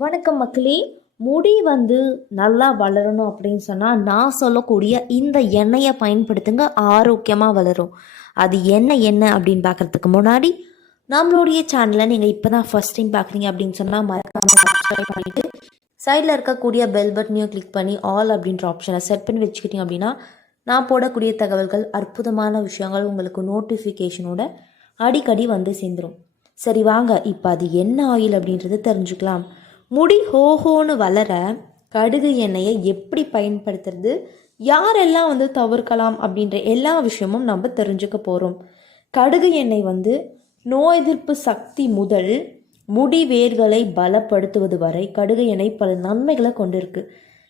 வணக்கம் மக்களே. முடி நல்லா வளரணும் அப்படின்னு சொன்னால் நான் சொல்லக்கூடிய இந்த எண்ணெயை பயன்படுத்துங்க, ஆரோக்கியமாக வளரும். அது என்ன அப்படின்னு பார்க்குறதுக்கு முன்னாடி நம்மளுடைய சேனலை நீங்கள் இப்போ தான் ஃபஸ்ட் டைம் பார்க்குறீங்க அப்படின்னு சொன்னால் மறக்காமல் சப்ஸ்கிரைப் பண்ணிவிட்டு சைடில் இருக்கக்கூடிய பெல் பட்டனையும் கிளிக் பண்ணி ஆல் அப்படின்ற ஆப்ஷனை செட் பண்ணி வச்சுக்கிட்டீங்க அப்படின்னா நான் போடக்கூடிய தகவல்கள், அற்புதமான விஷயங்கள் உங்களுக்கு நோட்டிஃபிகேஷனோட அடிக்கடி சேர்ந்துடும். சரி வாங்க, இப்போ அது என்ன ஆயில் அப்படின்றத தெரிஞ்சுக்கலாம். முடி ஹோஹோன்னு வளர கடுகு எண்ணெயை எப்படி பயன்படுத்துறது, யாரெல்லாம் தவிர்க்கலாம் அப்படின்ற எல்லா விஷயமும் நம்ம தெரிஞ்சுக்க போகிறோம். கடுகு எண்ணெய் நோய் எதிர்ப்பு சக்தி முதல் முடி வேர்களை பலப்படுத்துவது வரை கடுகு எண்ணெய் பல நன்மைகளை கொண்டிருக்கு.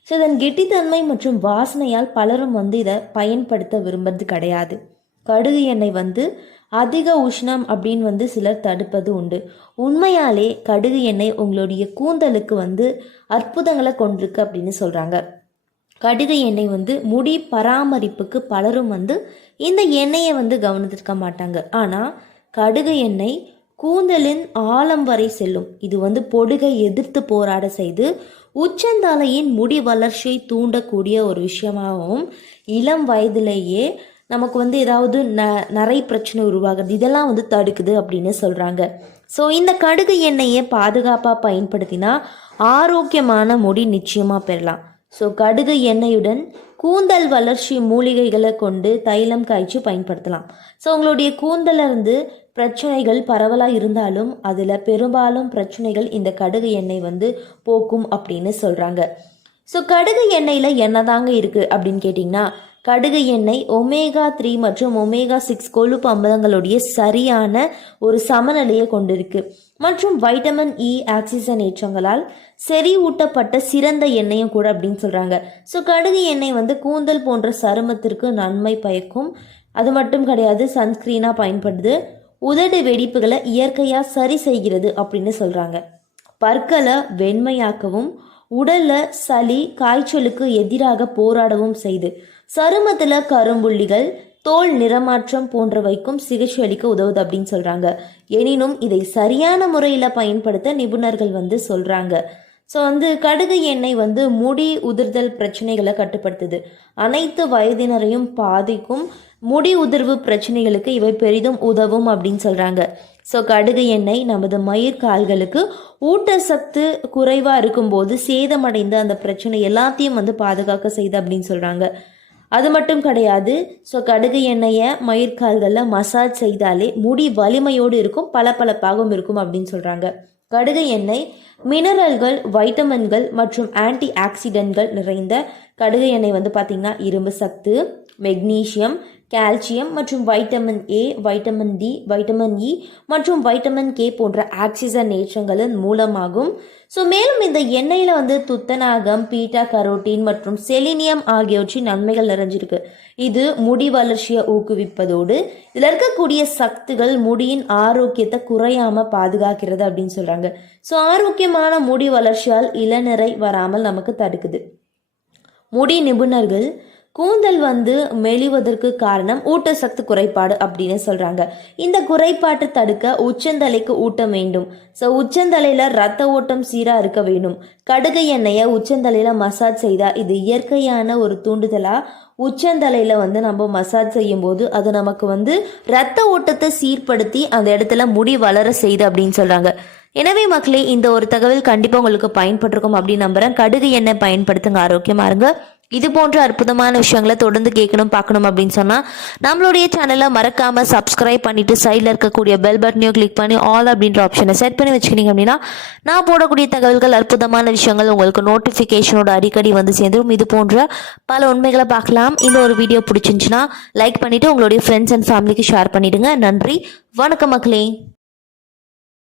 ஸோ இதன் கெட்டித்தன்மை மற்றும் வாசனையால் பலரும் இதை பயன்படுத்த விரும்புறது கிடையாது. கடுகு எண்ணெய் அதிக உஷ்ணம் அப்படின்னு சிலர் தடுப்பது உண்டு. உண்மையாலே கடுகு எண்ணெய் உங்களுடைய கூந்தலுக்கு அற்புதங்களை கொண்டிருக்கு அப்படின்னு சொல்கிறாங்க. கடுகு எண்ணெய் முடி பராமரிப்புக்கு பலரும் இந்த எண்ணெயை கவனித்திருக்க மாட்டாங்க. ஆனால் கடுகு எண்ணெய் கூந்தலின் ஆழம் வரை செல்லும். இது பொடுகை எதிர்த்து போராட செய்து உச்சந்தலையின் முடி வளர்ச்சியை தூண்டக்கூடிய ஒரு விஷயமாகவும், இளம் வயதிலேயே நமக்கு ஏதாவது நரை பிரச்சனை உருவாகிறது இதெல்லாம் தடுக்குது அப்படின்னு சொல்கிறாங்க. ஸோ இந்த கடுகு எண்ணெயை பாதுகாப்பாக பயன்படுத்தினா ஆரோக்கியமான முடி நிச்சயமாக பெறலாம். ஸோ கடுகு எண்ணெயுடன் கூந்தல் வளர்ச்சி மூலிகைகளை கொண்டு தைலம் காய்ச்சி பயன்படுத்தலாம். ஸோ உங்களுடைய கூந்தலிருந்து பிரச்சனைகள் பரவலாக இருந்தாலும் அதில் பெரும்பாலும் பிரச்சனைகள் இந்த கடுகு எண்ணெய் போக்கும் அப்படின்னு சொல்கிறாங்க. ஸோ கடுகு எண்ணெயில் என்னதாங்க இருக்குது அப்படின்னு கேட்டிங்கன்னா, கடுகு எண்ணெய் ஒமேகா 3 மற்றும் ஒமேகா 6 கொழுப்பு அமிலங்களுடைய சரியான ஒரு சமநிலையை கொண்டிருக்கு மற்றும் வைட்டமின் இ ஆக்சிஜனேற்றங்களால் செறிவூட்டப்பட்ட சிறந்த எண்ணெயும் கூட அப்படின்னு சொல்கிறாங்க. ஸோ கடுகு எண்ணெய் கூந்தல் போன்ற சருமத்திற்கு நன்மை பயக்கும். அது மட்டும் கிடையாது, சன்ஸ்கிரீனாக பயன்படுது, உதடு வெடிப்புகளை இயற்கையாக சரி செய்கிறது அப்படின்னு சொல்கிறாங்க. பற்களை வெண்மையாக்கவும் உடலில் சளி காய்ச்சலுக்கு எதிராக போராடவும் செய்து சருமத்தில் கரும்புள்ளிகள் தோல் நிறமாற்றம் போன்றவைக்கும் சிகிச்சை அளிக்க உதவுது அப்படின்னு சொல்கிறாங்க. எனினும் இதை சரியான முறையில் பயன்படுத்த நிபுணர்கள் சொல்கிறாங்க. ஸோ கடுகு எண்ணெய் முடி உதிர்தல் பிரச்சனைகளை கட்டுப்படுத்துது. அனைத்து வயதினரையும் பாதிக்கும் முடி உதிர்வு பிரச்சனைகளுக்கு இவை பெரிதும் உதவும் அப்படின்னு சொல்கிறாங்க. ஸோ கடுகு எண்ணெய் நமது மயிர்கால்களுக்கு ஊட்டச்சத்து குறைவாக இருக்கும்போது சேதமடைந்த அந்த பிரச்சனை எல்லாத்தையும் பாதுகாக்க செய்யுது அப்படின்னு சொல்கிறாங்க. அது மட்டும் கிடையாது, ஸோ கடுகு எண்ணெயை மயிர்கால்களில் மசாஜ் செய்தாலே முடி வலிமையோடு இருக்கும், பளபளப்பாகவும் இருக்கும் அப்படின்னு சொல்கிறாங்க. கடுகு எண்ணெய் மினரல்கள், வைட்டமின்கள் மற்றும் ஆன்டி ஆக்சிடென்ட்கள் நிறைந்த கடுகு எண்ணெய் பார்த்திங்கன்னா இரும்பு சத்து, மெக்னீசியம், கால்சியம் மற்றும் vitamin A, vitamin D, vitamin E மற்றும் வைட்டமின் கே போன்ற ஆக்சிஜனேற்றங்களின் மூலமாகும். ஸோ மேலும் இந்த எண்ணெயில் துத்தநாகம், பீட்டா கரோட்டின் மற்றும் செலினியம் ஆகியவற்றின் நன்மைகள் நிறைஞ்சிருக்கு. இது முடி வளர்ச்சியை ஊக்குவிப்பதோடு இதில் இருக்கக்கூடிய சக்திகள் முடியின் ஆரோக்கியத்தை குறையாமல் பாதுகாக்கிறது அப்படின்னு சொல்கிறாங்க. ஸோ ஆரோக்கியமான முடி வளர்ச்சியால் இளநரை வராமல் நமக்கு தடுக்குது. முடி நிபுணர்கள் கூந்தல் மெலிவதற்கு காரணம் ஊட்டச்சத்து குறைபாடு அப்படின்னு சொல்கிறாங்க. இந்த குறைபாட்டை தடுக்க உச்சந்தலைக்கு ஊட்டம் வேண்டும். ஸோ உச்சந்தலையில் ரத்த ஓட்டம் சீராக இருக்க வேண்டும். கடுகு எண்ணெயை உச்சந்தலையில் மசாஜ் செய்தால் இது இயற்கையான ஒரு தூண்டுதலாக உச்சந்தலையில் நம்ம மசாஜ் செய்யும் போது அது நமக்கு ரத்த ஓட்டத்தை சீர்படுத்தி அந்த இடத்துல முடி வளர செய்து அப்படின்னு சொல்கிறாங்க. எனவே மக்களே, இந்த ஒரு தகவல் கண்டிப்பாக உங்களுக்கு பயன்பட்டிருக்கும் அப்படின்னு நம்புகிறேன். கடுகு எண்ணெய் பயன்படுத்துங்க, ஆரோக்கியமாக இருங்க. இது போன்ற அற்புதமான விஷயங்களை தொடர்ந்து கேட்கணும் பார்க்கணும் அப்படின்னு சொன்னால் நம்மளுடைய சேனலை மறக்காமல் சப்ஸ்கிரைப் பண்ணிவிட்டு சைடில் இருக்கக்கூடிய பெல் பட்டனையும் கிளிக் பண்ணி ஆல் அப்படின்ற ஆப்ஷனை செட் பண்ணி வச்சுக்கிட்டீங்க அப்படின்னா நான் போடக்கூடிய தகவல்கள், அற்புதமான விஷயங்கள் உங்களுக்கு நோட்டிஃபிகேஷனோட அடிக்கடி சேர்ந்துடும். இது போன்ற பல உண்மைகளை பார்க்கலாம். இந்த ஒரு வீடியோ பிடிச்சிருந்துச்சுன்னா லைக் பண்ணிவிட்டு உங்களுடைய ஃப்ரெண்ட்ஸ் அண்ட் ஃபேமிலிக்கு ஷேர் பண்ணிவிடுங்க. நன்றி, வணக்கம் மக்களே.